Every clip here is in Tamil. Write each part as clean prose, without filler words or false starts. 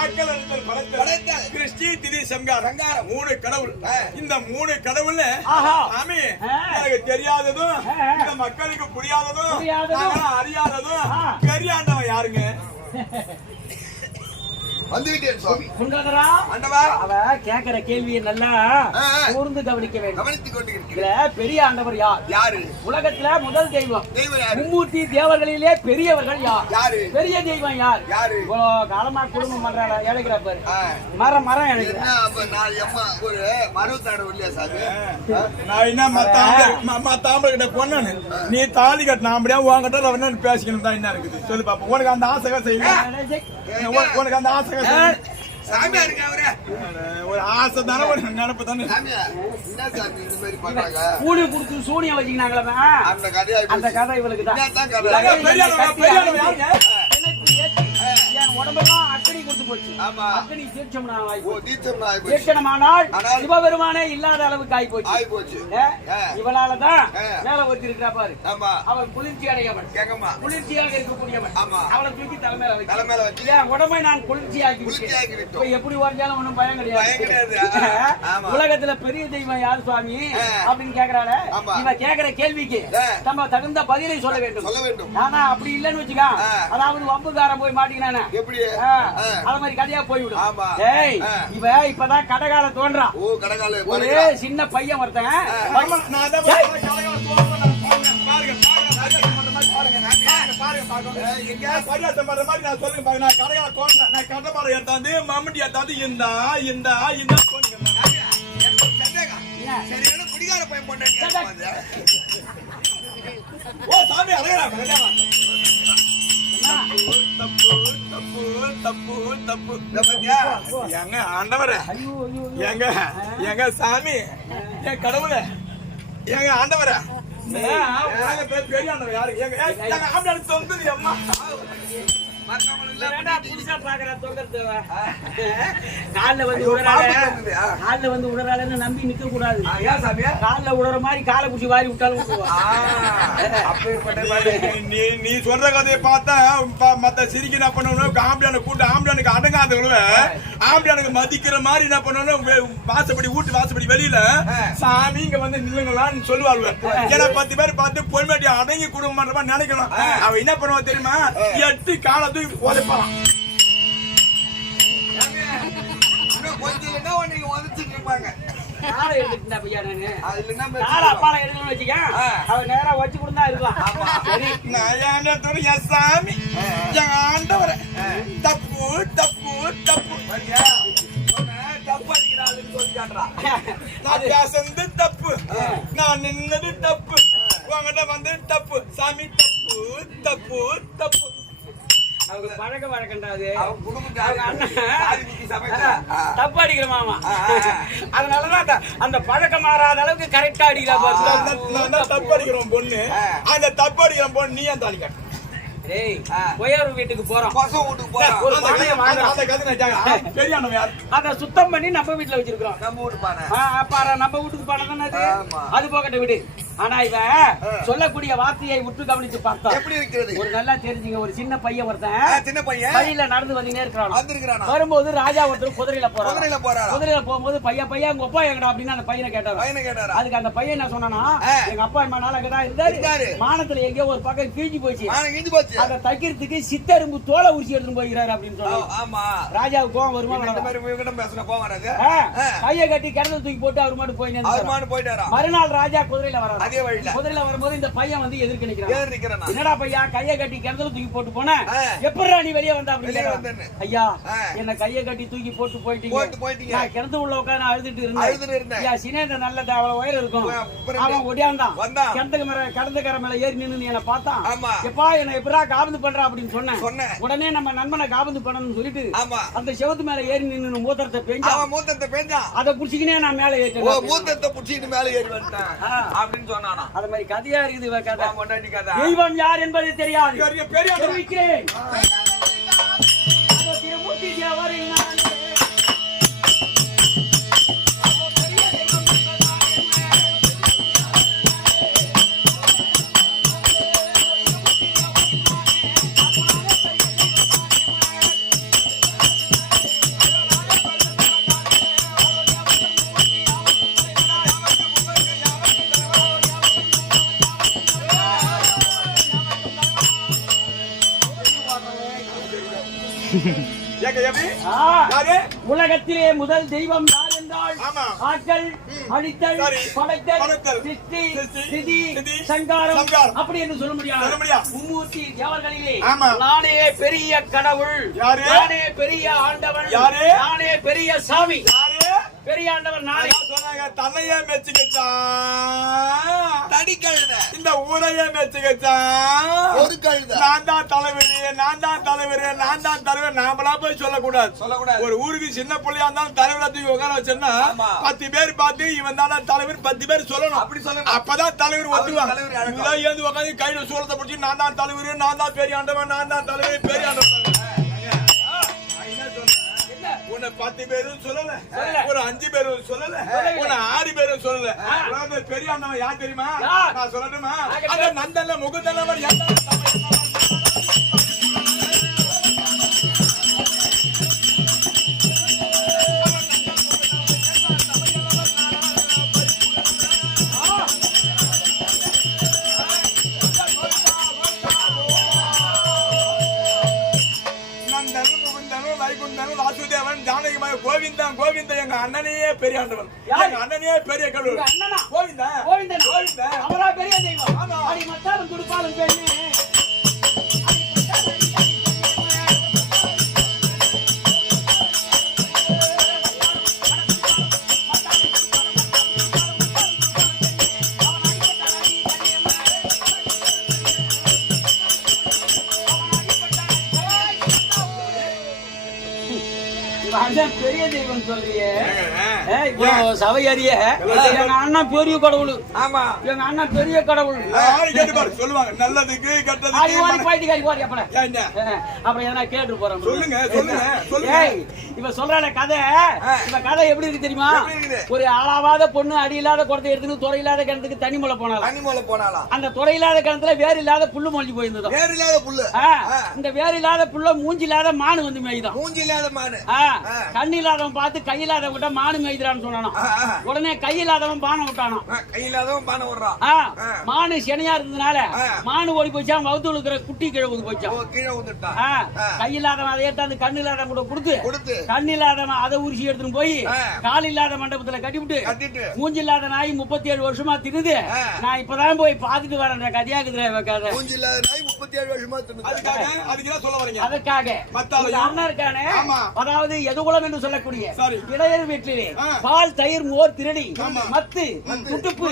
ஆக்கல் அழுத்தல் படைத்தல் கிருஷ்டி திதி சங்காரம் 3 கடவுள். இந்த 3 கடவுள்ல சாமி எனக்கு தெரியாததும் இந்த மக்களுக்கு புரியாததும் அறியாததும் பெரியாண்டவன் யாருங்க? வந்துவிட்டேன் சுவாமி. குண்டோதரா ஆண்டவா, அவ கேக்குற கேள்வியை நல்லா கூர்ந்து கவனிக்க வேண்டும். கவனித்துக் கொண்டிருக்கிறேன். பெரிய ஆண்டவர் யார்? யாரு? உலகத்துல முதல் தெய்வம். தெய்வம் யாரு? மும்மூர்த்தி தேவர்களிலே பெரியவர்கள் யார்? யாரு? பெரிய தெய்வம் யார்? யாரு? காலமா குடும்பம் பண்றாரு இழைக்கிற பாரு. மரம் இழைக்கிற ஒரு மரத்தாடு இல்லையா சாமி? நான் என்ன மத்தாம்பளை கிட்ட பொண்ணு நீ தாலி கட்டின அப்படியே உங்ககிட்ட பேசிக்கணும் தான் என்ன இருக்குது சொல்லு பாப்போம். உனக்கு அந்த ஆசை செய்யல, உனக்கு அந்த ஆசை சாமியா இருக்கு அவரே. ஒரு ஆசை தானே, ஒரு நினைப்பு தானே. கூலி குடுத்து சூனியம் வச்சுக்கினாங்களா? அந்த கதை இவளுக்கு உடம்பெல்லாம் அக்கடி கொடுத்து போச்சு. அக்கடி தீட்சமானால் சிவபெருமானே இல்லாத அளவுக்கு ஆகி போச்சு. இவளாலதான் மேல வச்சு இருக்கிறா பாரு. அவள் குளிர்ச்சி அடையவன், குளிர்ச்சியாக இருக்கக்கூடியவன். அவளை தூக்கி தலைமையில வச்சு என் உடம்பை நான் குளிர்ச்சியாக்கி எப்படி வரைஞ்சாலும் ஒண்ணும் பயம் கிடையாது. உலகத்துல பெரிய தெய்வம் யாரு சுவாமி அப்படின்னு கேக்குறாள். இவ கேக்குற கேள்விக்கு நம்ம தகுந்த பதிலை சொல்ல வேண்டும். ஆனா அப்படி இல்லன்னு வச்சுக்கா, அதாவது வம்புக்காரன் போய் மாட்டிக்கினானே அது மாதிரி கதையா போய்விடும். இவ இப்பதான் கடகால தோன்றா. ஒரு சின்ன பையன் ஒருத்தன் குடிகார பையன் போட்டு எங்க ஆண்டவரே, எங்க சாமி, என் கடவுளே, எங்க ஆண்டவரே, பெரிய ஆண்டவர் யாரு? எங்க ஆம்பளை சொந்தது அம்மா நம்பி நிக்க கூடாது. கால உடற மாதிரி காலை குச்சி வாரி விட்டாலும் நீ சொல்ற கதையை பார்த்தா மத்த சிரிக்க என்ன பண்ணணும், ஆம்பிளான கூட்டு ஆம்பிளானுக்கு அடங்காதவங்கள ஆம்பிளானுக்கு மதிக்கிற மாதிரி என்ன பண்ணணும், வாசப்படி வீட்டு வாசப்படி வெளியில சாமி இங்க வந்து நில்லுங்களான்னு சொல்லுவாங்க. ஏன்னா 10 பேர் பார்த்து பொன்மேட்டி அடங்கி குடும்பம் பண்ற மாதிரி நினைக்கணும். அவ என்ன பண்ணுவா தெரியுமா, 8 காலத்து உதைப்பான். கொஞ்சம் நீங்க உதச்சிட்டு இருப்பாங்க. நேரா வச்சு கொடுத்தா இருக்கலாம். சாமி ஆண்டவர தப்பு தப்பு தப்பு தப்பு அடிக்கிறாள் சொல்லிட்டான். நான் பேசுறது தப்பு, நான் நின்னது தப்பு, உங்ககிட்ட வந்து தப்பு சாமி, தப்பு தப்பு தப்பு. அவங்க பழக்க வழக்கண்டாது, தப்பு அடிக்கிற மாமா. அதனாலதான் அந்த பழக்கம் மாறாத அளவுக்கு கரெக்டா அடிக்கிறா. தப்பு அடிக்கிறோம் பொண்ணு, அந்த தப்பு அடிக்கிற பொண்ணு நீ ஏன் தாலி கட்ட? வீட்டுக்கு போறோம், அதை சுத்தம் பண்ணி நம்ம வீட்டுல வச்சிருக்கோம். நம்ம வீட்டுக்கு பானை தானே அது போகட்ட விடு. ஆனா இவ சொல்லக்கூடிய வார்த்தையை உற்று கவனித்து பார்த்தா எப்படி இருக்கிறது ஒரு நல்லா தெரிஞ்சுங்க. ஒரு சின்ன பையன் ஒருத்தன் சின்ன பையன் வழியில நடந்து வந்துனே இருக்கிறான். வரும்போது ராஜா ஒருத்தர் குதிரையில போறாரு. குதிரையில போகும்போது பையன் உங்க அப்பா எங்கடா அப்படின்னு அந்த பையனை கேட்டாரு. அதுக்கு அந்த பையன் என்ன சொன்னானா, எங்க அப்பா அம்மா நாள் அங்கதான் இருந்தாரு, மானத்துல எங்கேயோ ஒரு பக்கம் கிழிஞ்சு போச்சு, அதை தைக்கிறதுக்கு சித்தரும்பு தோலை உரிச்சு எடுத்துட்டு போகிறாரு அப்படின்னு சொன்னாங்க. ராஜாவுக்கு கோவம் வருமா? கையை கட்டி கிணத்துல தூக்கி போட்டு அவர் மட்டும் போயிட்டாரு. மறுநாள் ராஜா குதிரையில வராரு. குதிரையில வரும்போது இந்த பையன் வந்து எதிர்க்க நிக்கிறான். என்னடா பையா கையை கட்டி கிணத்துல தூக்கி போட்டு போன, எப்படா நீ வெளியே வந்தா அப்படின்னு. ஐயா என்ன கையை கட்டி தூக்கி போட்டு போயிட்டீங்க, கிணத்து உள்ள உட்காந்து அழுதுட்டு இருந்தேன். சினேந்திர நல்ல அவ்வளவு உயரம் இருக்கும், அவன் ஒடியாந்தான் கிணத்துக்கரை மேல ஏறி நின்று என்ன பார்த்தான். எப்பா என்ன எப்படா காபந்து பண்றா அப்படின்னு சொன்னேன். உடனே நம்ம நண்பனை காபந்து பண்ணணும்னு சொல்லிட்டு அந்த செவத்து மேல ஏறி நின்று மூத்தத்தை பெஞ்சா அதை புடிச்சிக்கினே நான் மேல ஏறி மூத்தத்தை புடிச்சிட்டு மேல ஏறி வந்துட்டேன் அப்படின்னு சொன்னானா. அது மாதிரி கதையா இருக்குது கதை. தெய்வம் யார் என்பது தெரியாது. தெரிவிக்கிறேன். ஏங்க எப்படி ஆ, யாரு உலகத்திலே முதல் தெய்வம் யார் என்றால் ஆமா. ஆற்றல், அழித்தல், சரி. படைத்தல், படைத்தல், சிருஷ்டி, சிருஷ்டி, ஸ்திதி, ஸ்திதி, சங்காரம் சங்காரம். அப்படி என்று சொல்ல முடியாது. சொல்ல முடியாது. மும்மூர்த்தி தேவர்களிலே ஆமா. நானே பெரிய கடவுள், யாரு? நானே பெரிய ஆண்டவன், யாரு? நானே பெரிய சாமி, யாரு பெரிய ஆண்டவன் நானே. அதான் சொன்னாங்க தன்னையே மெச்சுக்கிச்சான் தடி கழுத இந்த ஊரையே மெச்சுக்கிச்சான் ஒரு கழுத நான் தான் தலைவர் நான் தான் தலைவர் நான் தான் தலைவர் நாமளா போய் சொல்லக்கூடாது சொல்லக்கூடாது. ஒரு ஊருக்கு சின்ன பிள்ளையா இருந்தாலும் தலைவரை தூக்கி உட்கார வச்சோம்னா ஆமா. 10 பேர் பார்த்து இவன் தானே தலைவர் 10 பேர் சொல்லணும் அப்படி சொல்லணும். அப்பதான் தலைவர் ஒத்துவாங்க தலைவர் அடக்கம். இவெல்லாம் ஏந்து உட்காந்து கையில சூழத்தை பிடிச்சி நான் தான் தலைவர் நான் தான் பெரிய ஆண்டவன் நான் தான் தலைவர் பெரிய ஆண்டவன் உன்னை 10 பேரும் சொல்லல ஒரு 5 பேரும் சொல்லல உன்னை 6 பேரும் சொல்லல உலகத்துல பெரிய அண்ணன் யார் தெரியுமா யார்? நான் சொல்லட்டுமா அந்த நந்தல்ல முகுந்தல்லவர் நந்தன் முகுந்தன் வைகுந்தன் வாசுதேவன் ஜானகிமாய் கோவிந்தன் கோவிந்தன் எங்க அண்ணனையே பெரிய ஆண்டவன் யார்? எங்க அண்ணனையே பெரிய கடவுள் உங்க அண்ணனா? கோவிந்தன் கோவிந்தனா? கோவிந்தன் அவரா பெரிய தெய்வம். ஆமா. அடி மத்தாலும் துடுப்பாலும் பெண்ணே. உங்க அண்ணன் பெரிய தெய்வம் சொல்றியே. இப்போ சபையறிய எங்க அண்ணன் பெரிய கடவுள். ஆமா எங்க அண்ணன் பெரிய கடவுள். யாரு கேட்டு பாரு சொல்லுவாங்க நல்லதுக்கு ஆடி ஓடி கெட்டதுக்கு போயிட்டு காரி போறி அப்பட. என்ன? அப்புறம் எதனா கேட்டு போறோம். சொல்லுங்க சொல்லுங்க சொல்லுங்க ஏய், இப்ப சொல்றானே கதை. இப்ப கதை எப்படி இருக்கு தெரியுமா? எப்படி இருக்குது? ஒரு ஆளாவாத பொண்ணு அடி இல்லாத குடத்தை எடுத்துட்டு துறை இல்லாத கிணத்துக்கு தண்ணி முளை போனாலும் தண்ணி மூல போனாலாம் அந்த துறை இல்லாத கிணத்துல வேறு இல்லாத புல்லு மொழிஞ்சு போயிருந்ததும். வேறு இல்லாத புல்லு இந்த வேறு இல்லாத புல்ல மூஞ்சி இல்லாத மானு வந்து மேய்தான். மூஞ்சி இல்லாத மானு கண் இல்லாதவன் பார்த்து கை இல்லாதவன் விட்ட மானு மேய்கிறான்னு சொன்னானோ. உடனே கை இல்லாதவன் பானை விட்டானோ. கை இல்லாதவன் பானை விடுறான் மானு சனியா இருந்ததுனால மானு ஓடி போச்சான். வகுத்து இருக்கிற குட்டி கீழே ஊதி போச்சான். கீழே வந்துட்டான் கை இல்லாதவன் அதை எடுத்தாந்து கண்ணு இல்லாதவன் கூட கொடுத்து கொடுத்து கண் இல்லாதவன் அதை உரிசி எடுத்துட்டு போய் கால் இல்லாத மண்டபத்துல கட்டிவிட்டு கட்டிட்டு மூஞ்சி இல்லாத நாய் 37 வருஷமா தின்னுது. நான் இப்பதான் போய் பாத்துட்டு வரேன். கதையாக்குதுல கதை. மூஞ்சி இல்லாத நாய் 37 வருஷமா தின்னுது. அதுக்கு என்ன சொல்ல வரீங்க அதற்காக மத்தால இந்த அண்ணன் இருக்கானே, ஆமா. அதாவது எதுகுலம் என்று சொல்லக்கூடிய சரி. இளையர் வீட்டிலே பால் தயிர் மோர் திருடி மத்து துட்டுப்பு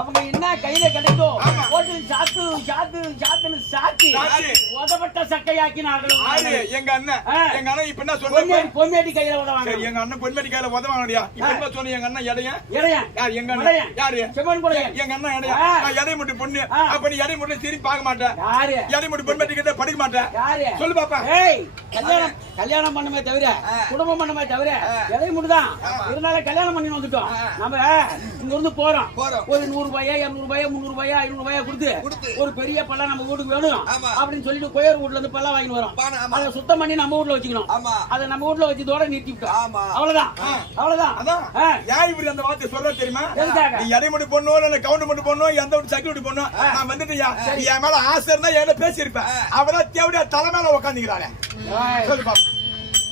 அவங்க என்ன கையில கிடைக்கும் போட்டு சாத்து சாத்து சாத்துன்னு சாத்தி சாத்தி. உதப்பட்ட சக்கையாக்கினார்கள். யாரு? எங்க அண்ணன் எங்க அண்ணன் இப்ப என்ன சொல்றாங்க பொம்மேடி கையில உதவாங்க. சரி எங்க அண்ணன் பொன்மேடி கையில உதவாங்கடியா இப்ப என்ன சொன்ன எங்க அண்ணன் எடைய இளையன் யார் எங்க அண்ணன் யாரு செம்மன் கூட எங்க அண்ணன் எடைய எடை முட்டி பொண்ணு அப்ப நீ எடை முட்டி திரும்பி பார்க்க மாட்டேன் யாரு எடை முட்டி பொன்மேடி கிட்ட படிக்க மாட்டேன் யாரு சொல்லு பாப்பா ஏய் கல்யாணம் பண்ணமே தவிர குடும்பம் பண்ணமே தவிர எதை மட்டும்தான் இருந்தாலும் கல்யாணம் பண்ணி வந்துட்டோம். நம்ம இங்க இருந்து போறோம் ஒரு 100 ரூபாயா 200 ரூபாயா 300 ரூபாயா 500 ரூபாயா கொடுத்து ஒரு பெரிய பல்ல நம்ம வீட்டுக்கு வேணும் அப்படின்னு சொல்லிட்டு கோயர் வீட்ல இருந்து பல்ல வாங்கி வரோம். அதை சுத்தம் பண்ணி நம்ம வீட்ல வச்சுக்கணும். அதை நம்ம வீட்ல வச்சதோட நிறுத்திவிட்டோம். அவ்வளவுதான் அவ்வளவுதான். யார் இப்படி அந்த வார்த்தை சொல்ற தெரியுமா? எதுக்காக? நீ எடை முட்டி பொண்ணோ இல்ல கவுண்ட் முட்டி பொண்ணோ எந்த ஒரு செக்யூரிட்டி பொண்ணோ நான் வந்துட்டு என் மேல ஆசை இருந்தா என்கிட்ட பேசியிருப்பேன். அவதான் தேவையா தலை மேல உட்காந்துக்கிறாங்க. சொல்லு பாப்பா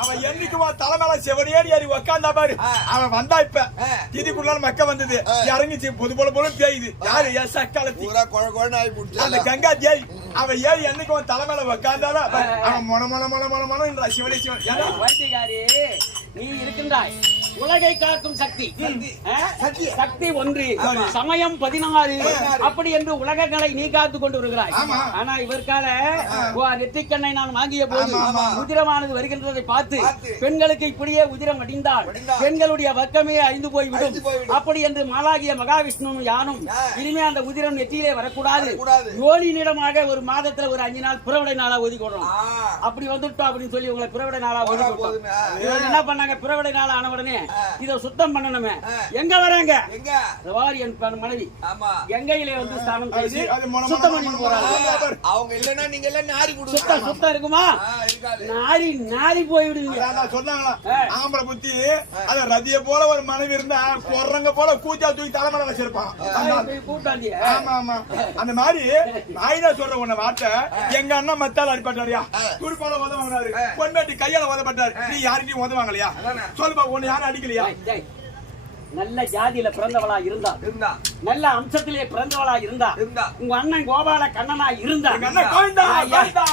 அவன் என்னைக்கு தலை மேல செவடியேறி ஏறி உக்காந்தா பாரு. அவன் வந்தா இப்ப திதிக்குள்ள மக்க வந்தது இறங்கிச்சு பொது போல போல தேயுது. யாரு எஸ் அக்காலத்தி அந்த கங்கா தேய் அவன் ஏறி என்னைக்கு அவன் தலை மேல உக்காந்தாலும் அவன் மொன மொன மொன மொன மொன சிவனே சிவன் வைத்தியகாரி நீ இருக்கின்றாய். உலகை காக்கும் சக்தி சக்தி ஒன்று சமயம் 16 அப்படி என்று உலகங்களை நீ காத்து கொண்டு வருகிறாய். ஆனா இவர்கால நெற்றிக்கண்ணை நான் வாங்கிய போது உதிரமானது வருகின்றதை பார்த்து பெண்களுக்கு இப்படியே உதிரம் அடிந்தால் பெண்களுடைய வக்கமே அழிந்து போய்விடும் அப்படி என்று மாலாகிய மகாவிஷ்ணுவும் யானும் இனிமே அந்த உதிரம் நெற்றியிலே வரக்கூடாது. யோனியிடமாக ஒரு மாதத்துல ஒரு 5 நாள் பிறவிடை நாளா ஒதுக்கணும். அப்படி வந்துட்டோம் அப்படின்னு சொல்லி உங்களை பிறவிடை நாளா ஒதுக்கணும். என்ன பண்ணாங்க? பிறவிடை நாள் ஆன உடனே இத சுத்தம் பண்ணணுமே. எங்க வராங்க? எங்க இந்த வாரி என் மனைவி ஆமா கங்கையிலே வந்து ஸ்நானம் செய்து அது மொன சுத்தம் பண்ணி போறாங்க. அவங்க இல்லன்னா நீங்க எல்லாம் நாரி சுத்தம் சுத்தம் இருக்குமா? இருக்காது நாரி நாரி போய்விடுவீங்க. அதான் சொன்னாங்களா ஆம்பளை புத்தி அத ரதிய போல ஒரு மனைவி இருந்தா குரங்க போல கூச்சா தூக்கி தலைமையில வச்சிருப்பான். கூட்டாண்டிய ஆமா ஆமா அந்த மாதிரி நாயினா சொல்ற உன்ன வார்த்தை எங்க அண்ணன் மத்தால அடிப்பட்டாரியா துடுப்பால உதவாங்கனாரு பொண்டாட்டி கையால உதப்பட்டாரு. நீ யாருக்கையும் உதவாங்கலையா? சொல்லுப்பா உன்னை யாரும் அடிக்கலையா? நல்ல ஜாதியில பிறந்தவளா இருந்தா நல்ல அம்சத்திலே பிறந்தவளா இருந்தா உங்க அண்ணன் கோபால கண்ணனா இருந்தா எங்க அண்ணன் கோவிந்தா கோவிந்தா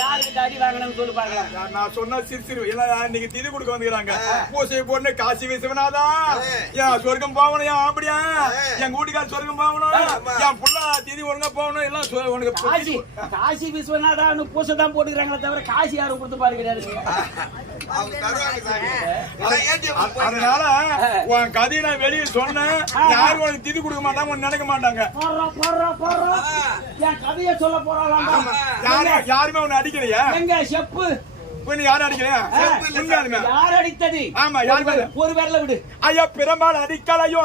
யாருக்கு அடி வாங்கணும்னு சொல்லி பாக்கலாம். நான் சொன்ன சிறு இன்னைக்கு திதி கொடுக்க வந்துக்கிறாங்க. பூசை பொண்ணு காசி விசுவனாதா என் சொர்க்கம் போகணும் அப்படியா என் வீட்டுக்கார சொர்க்கம் போகணும் என் புள்ள திதி ஒழுங்கா போகணும் எல்லாம் உனக்கு காசி விஸ்வநாதான்னு பூசை தான் போட்டுக்கிறாங்களே தவிர காசி யாரும் கொடுத்து பாரு கிடையாது. அதனால உன் கதையை நான் வெளியே சொன்னேன் யாரும் உனக்கு திதி கொடுக்க மாட்டாங்க நினைக்க மாட்டாங்க. என் கதையை சொல்ல போறாங்க யாருமே உன்னை அடிக்கலையா? எங்க செப்பு யாரும் அடிக்கலையா? யார் அடித்தது? ஆமா யாரு ஒரு பேர்ல விடு. ஐயா பெரும்பால் அடிக்கலையோ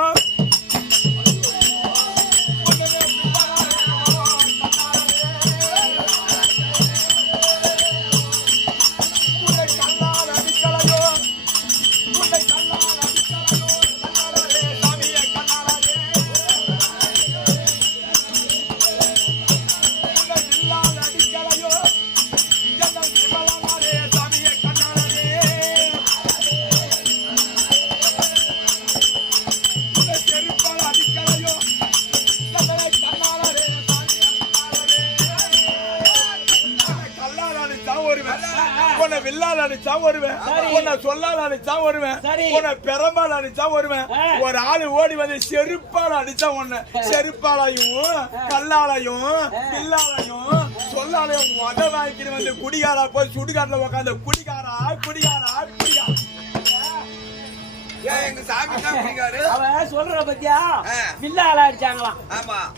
வில்லால் அடிச்சா வருவேன் உன்னை சொல்லால் அடிச்சா வருவேன் உன்னை பெரம்பால் அடிச்சா வருவேன். ஒரு ஆளு ஓடி வந்து செருப்பால் அடிச்சா ஒண்ணு செருப்பாலையும் கல்லாலையும் வில்லாலையும் சொல்லாலையும் உத வாங்கிட்டு வந்து குடிகாரா போய் சுடுகாட்டுல உட்காந்து குடிகாரா குடிகாரா குடிகாரா எங்க சாமி தான் குடிக்காரு. அவன் சொல்ற பத்தியா வில்லால அடிச்சாங்களாம்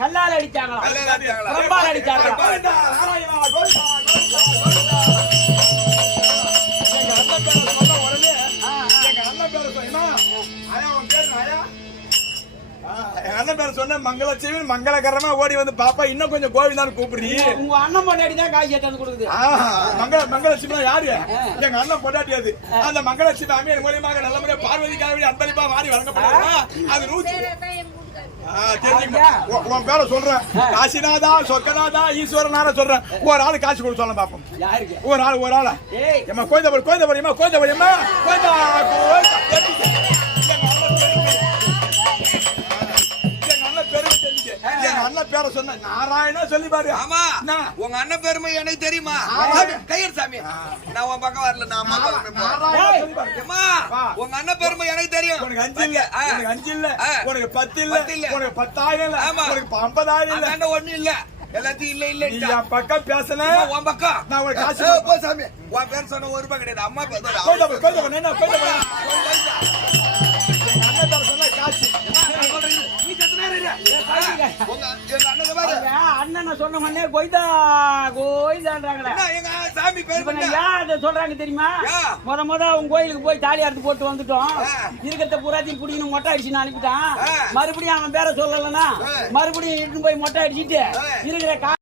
கல்லால அடிச்சாங்களாம் பெரம்பால் அடிச்சாங்களாம். அண்ணன் பேர் சொன்ன மங்களச்சேவன் மங்களகரமா ஓடி வந்து பாப்பா இன்னும் கொஞ்சம் கோவில்தான் கூப்பிடுறீ. உங்க அண்ணன் பொண்டாட்டி தான் காசு எடுத்து கொடுக்குது. மங்களலட்சுமி யாரு? எங்க அண்ணன் பொண்டாட்டியாது. அந்த மங்களலட்சுமி அம்மையின் மூலியமாக நல்ல முறையா பார்வதி காவடி அன்பளிப்பா மாறி வழங்கப்படுறா. அது 100 உன் பேரை சொல்றேன். காசிநாதா சொர்க்கநாதா ஈஸ்வரநாத சொல்றேன். ஒரு ஆளு காசு கொடுத்து சொல்ல பாப்போம். ஒரு ஆள் ஒரு ஆளா ஏமா கோயந்த படியுமா கோயந்த படியுமா கோயந்தா அண்ணன் பேரை சொன்ன நாராயணா சொல்லி பாரு. ஆமா உங்க அண்ணன் பெருமை எனக்கு தெரியுமா? கையர் சாமி நான் உன் பக்கம் வரல. நான் உங்க அண்ணன் பெருமை எனக்கு தெரியும். உனக்கு 5 இல்ல உனக்கு 5 இல்ல உனக்கு 10 இல்ல உனக்கு 10,000 இல்ல உனக்கு 50,000 இல்ல அந்த ஒண்ணு இல்ல எல்லாத்தையும் இல்ல இல்ல. நீ என் பக்கம் பேசல உன் பக்கம் நான் உனக்கு காசு போ சாமி. உன் பேர் சொன்ன ஒரு ரூபாய் கிடையாது. அம்மா பேர் அண்ணன் சொன்ன மண்ணே கோய்தா கோய்தான்றாங்களே சாமி பேர் சொல்றாங்க தெரியுமா? முத உங்க கோயிலுக்கு போய் தாலி அறுத்து போட்டு வந்துட்டோம். இருக்கிறத பூராத்தையும் குடிக்கணும் மொட்டை அடிச்சுன்னு அனுப்பிட்டான். மறுபடியும் அவன் பேரை சொல்லலன்னா மறுபடியும் இட்டு போய் மொட்டை அடிச்சுட்டு இருக்கிற